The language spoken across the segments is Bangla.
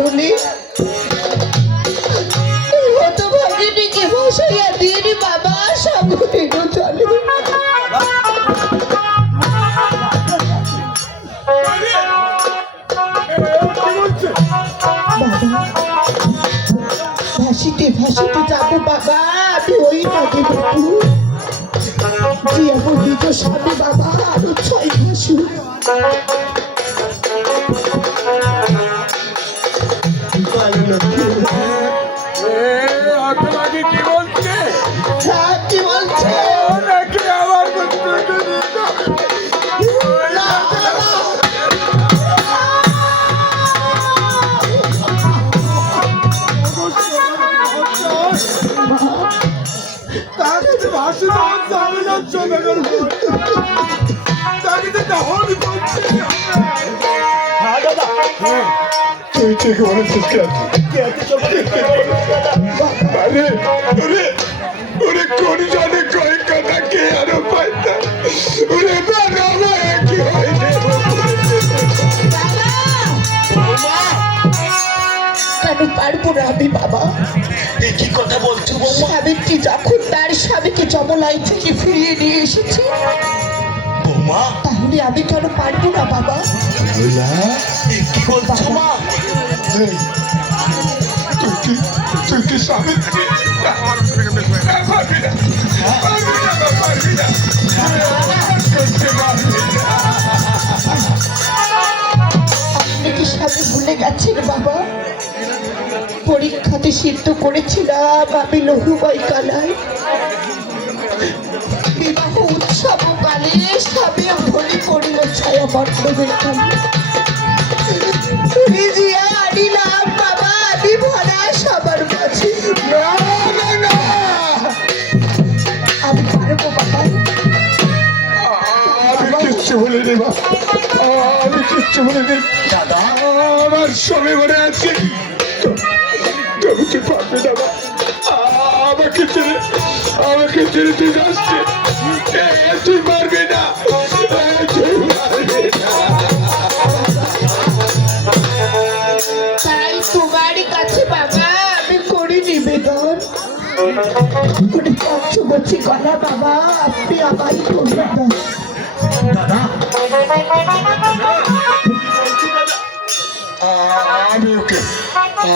জননী হতভাগিনীকে বসাইয়া দিয়ে বাবা সাগরের চলে। ভাসিতে ভাসিতে যাবো বাবা আমি ওই নদী বাবু যে আমার নিজ স্বামী বাবা আরো 6 ভাসু। কি বলছে কি বলছে নাকি আমার তুই ঠিক বলেছিস ওরে কোন জানে কয় কথা কে আরো পাইতা ওরে কি হয় কেন পারবো না আমি বাবা? কি কথা বলছো সাবিত্রী যখন তার স্বামীকে যমলাই থেকে ফিরিয়ে নিয়ে এসেছে বৌমা তাহলে আমি কেন পারবো না বাবা? কি বলছো মা? তুই কি সাবিত্রী? আপনি কি স্বামী ভুলে গেছেন বাবা? পরীক্ষাতে সিদ্ধ করেছিলাম আমি লহুবাই কালায়। বিবাহ উৎসব কালে স্বামী ভরি করিল ছায়া মণ্ডপের কালে রিজিয়া আনিলাম বাবা আমি ভরা সবার মাঝে। আমি পারবো বাবা? আমি কিচ্ছু বলিনি মা আমি কিচ্ছু বলিনি দাদা আমার সবে মনে আছে তবে তুই পারবি না মা আমাকে ছেড়ে তুই আসছে তুই পারবি না তাই তোমার কাছে বাবা আমি করি নিবেদন করে পঞ্চবচী গলা বাবা আপনি আমায় করবেন দাদা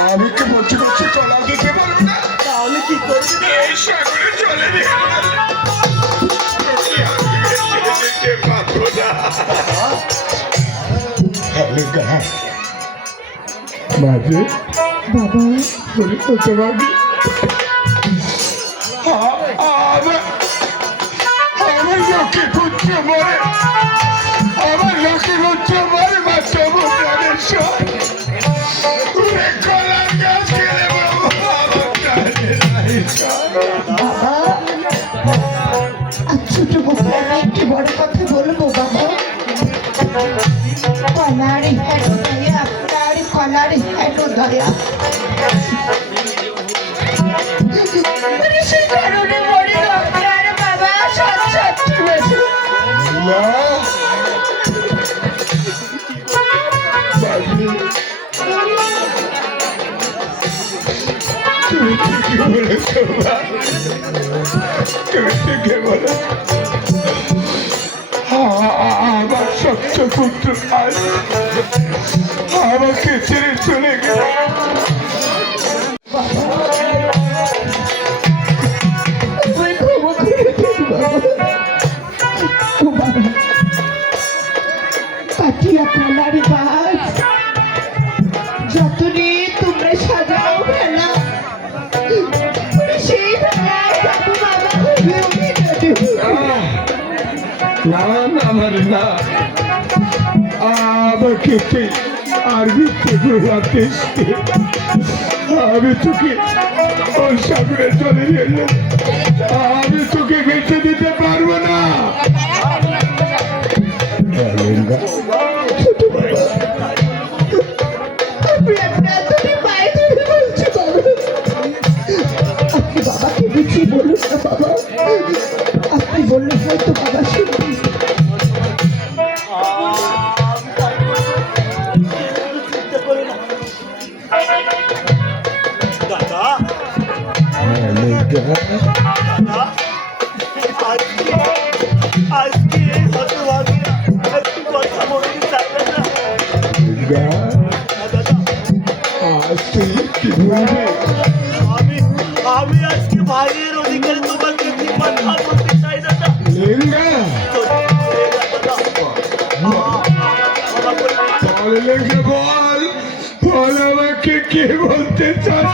আমি কি বলছি কলা দিতে পারবো না তাহলে কি করবি? এই সাগরে চলে মাঝে বাবা বলি কত ভাবি আমার লক্ষ্মী পুত্র মরে আমার লক্ষ্মী পুত্র মরে মা তবু প্রাণের সব কলার গাছ গেলে বাবা আর ছোট মুখে আমি একটি বড় কথা বলবো বাবা। কলার হেন দয়া আপনার কলার হেন দয়া সে কারণে মরে আপনার বাবা সত্যি বলছে তুমি ঠিকই বলেছ তুমি ঠিকই বলেছ আমার সত্য পুত্র আজ আমাকে ছেড়ে চলে গেল কাটিয়া কলার গাছ যতনে তোমরা সাজাও ভেলা সেই ভেলায় বাবু বাবা হয়ে না আমার না আমাকে তুই আর রাখিস আমি তোকে ওই সাগরে চলে গেলে আমি তোকে বেঁচে দিতে পারবো না আপনি বাবাকে বুঝিয়ে বলুন না বাবা আপনি বললে হয়তো বাবা শুনবেন। দাদা দাদা আজকে এই হতভাগিয়া একটু কথা বলতে চাইবে না দাদা আমি আমি আজকে ভাইয়ের অধিকারে তোমাকে কি কথা বলতে চাই দাদা বল আমাকে কে বলতে চাস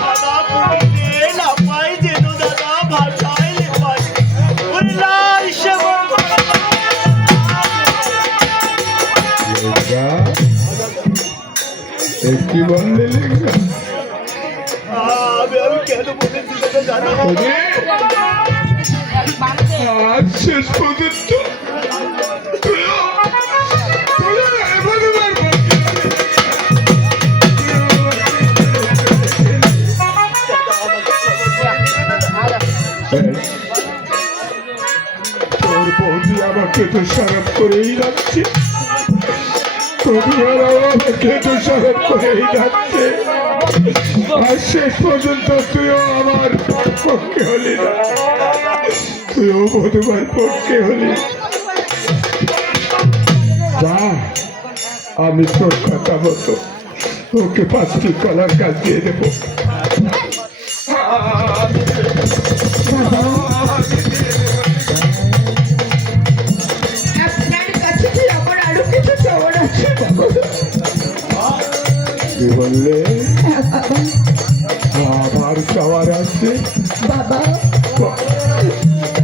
দাদা পুরীতে লাফাই যেন দাদা ভাষায় লেপাই ওরে লাল সেবন কি বললে আমি কেন বলেছি দাদা জানো আজ শেষ পর্যন্ত তোর বৌদি আমাকে তো সারাপ করেই যাচ্ছে আমাকে তো সারাপ করেই যাচ্ছে আর শেষ পর্যন্ত তুইও আমার পক্ষে হলি না তুইও মধুমার পক্ষে হলি যা আমি তোর কথা মতো ওকে 5টি কলার গাছ দিয়ে দেবো আপনার কাছে কি আমার আরো কিছু চাওয়ার আছে বাবা? কি বললে হ্যাঁ বাবা। আমার চাওয়ার আছে বাবা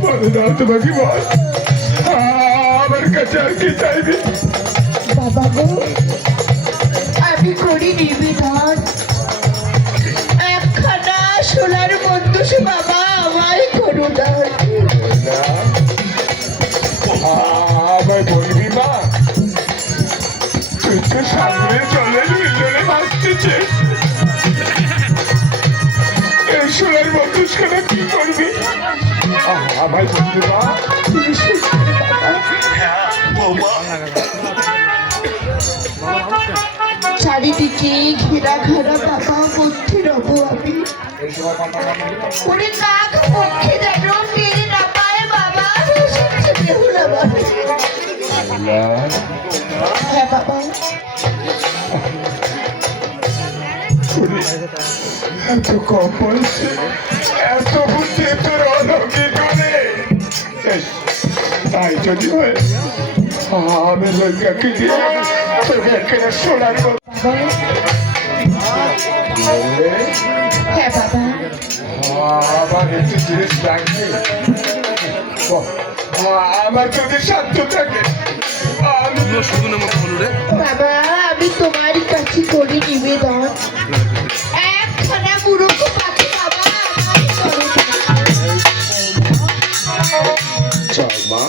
বলে দাও তোমাকে বল আমার কাছে আর কি চাইবি বাবা গো, আমি করি নিবেদন একখানা সোনার বন্ধু বাবা আমায় করো না। আমায় বলবি মা তুই তো সামনে চলে দুজনে ভাসতেছে এই সোনার বন্ধুর সাথে কি করবি আমায় বলবি মা তুমি সুস্থ বাবা। চারিদিকে ঘেরা ঘেরা বাবা মধ্যে রব আমি ওরে কাক পক্ষে যেন টেনে না পায় বাবা কেউ না বাবা। হ্যাঁ বাবা এত কম বয়সে এত বুদ্ধি তোর অলৌকিক করে তাই যদি হয় আমি লজ্জাকে দিয়ে তোকে এখানে সোনার বাবা হ্যাঁ বাবা আমার একটু জিনিস লাগবে আমার যদি সাধ্য থাকে আমি বাবা আমি তোমার কাছে করি নিবেদন একখানা মুরুখ পাখি বাবা আমায় করো না। মা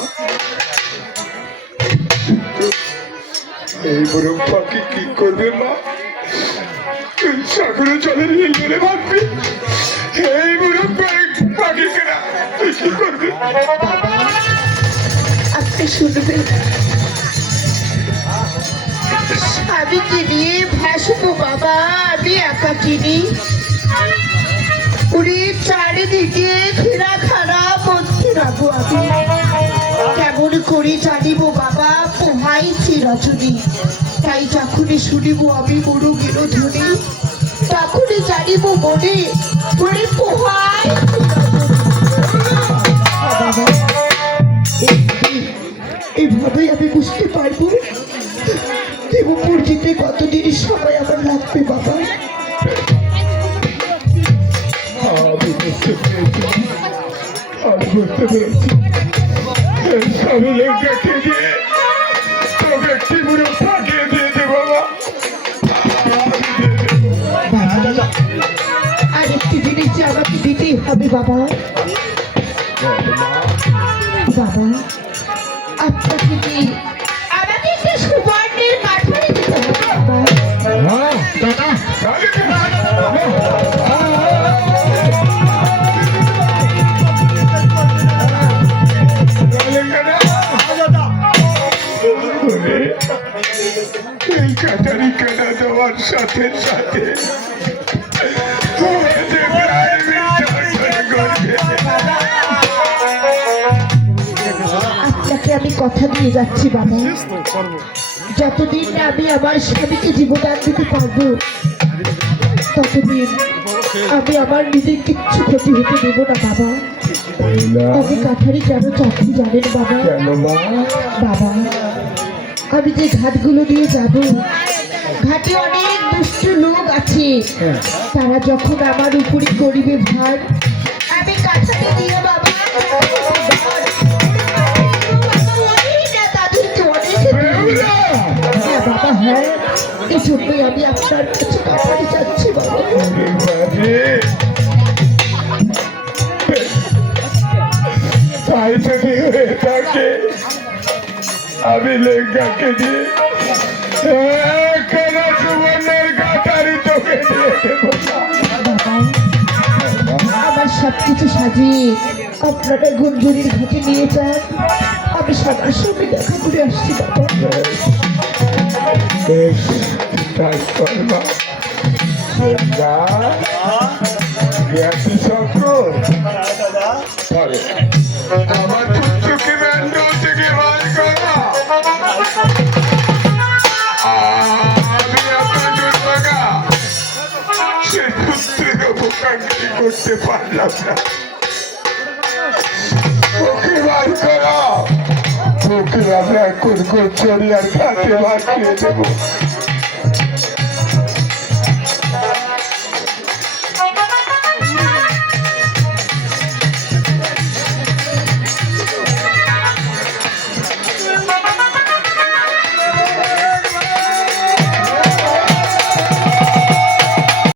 এই বড় পাখি কি করবে মা তুই সাগরে জলের হিল ধরে ভাববি এই বড় পাখি কেনা তুই কি করবি আপনি শুনবেন আমি কি নিয়ে ভাসবো বাবা আমি একা কিনি উনি চারিদিকে ঘেরা খারাপ মধ্যে রাখবো আমি কেমন করে জানিব বাবা পোহাইছি রজনী তাই যখনই শুনিব আমি বড় গেল ধ্বনি তখনই জানিব মনে মনে পোহাই বাবা এইভাবেই আমি বুঝতে পারবো দেবপুর যেতে কতদিন সময় আমার লাগবে বাবা। আমি বুঝতে পেরেছি আমি লজ্জাকে দিয়ে তোকে একটি বুড়ো পাঠিয়ে দিয়ে দেবো আর একটি জিনিস যে আমাকে দিতেই হবে বাবা। বাবা আপনাকে কি আমাকে একটি সুবর্ণের কাঠারি দিতে হবে বাবা। এই কাটারি কেনা দেওয়ার সাথে সাথে আমাদের প্রায় বিসর্জন করবে। আপনাকে আমি কথা দিয়ে যাচ্ছি বাবা, যতদিন না আমি আমার স্বামীকে জীবদান দিতে পারবো ততদিন আমি আমার নিজের কিচ্ছু ক্ষতি হতে দেবো না বাবা। আমি কাঠারি কেন চাচ্ছি জানেন বাবা? কেন মা? বাবা, আমি যে ঘাটগুলো দিয়ে যাব, ঘাটে অনেক দুষ্ট লোক আছে, তারা যখন আমার উপরে গরিবে ভার, আমি কাঠারি দিয়ে বাবা তাদেরকে অনেক হ্যাঁ বাবা, হ্যাঁ, এই জন্যই আমি আপনার কাছে কাঠারি চাচ্ছি বাবা। তাই যদি হয়ে থাকে আমি লেঙ্গাকে দিয়ে কেন সুবর্ণের কাটারি তোকে দিয়ে দেবো না। বাবা, আমার সবকিছু সাজিয়ে আপনারা গুঞ্জুরির ঘাটে নিয়ে যান, আমি সবার সঙ্গে দেখা করে আসছি বাবা। বেশ, তাই করবা। লেঙ্গা, জ্ঞাতি শঙ্কর, দাদা ধরে আমার পুত্রকে ব্যান্ড থেকে বার করা। আমি আপনার দুর্ভাগা, সে পুত্রের উপকাঙ্ক্ষী করতে পারলাম না। ওকে বার করা, ওকে আমরা কোন কোন চড়িয়ার ঘাটে বাঁচিয়ে দেবো।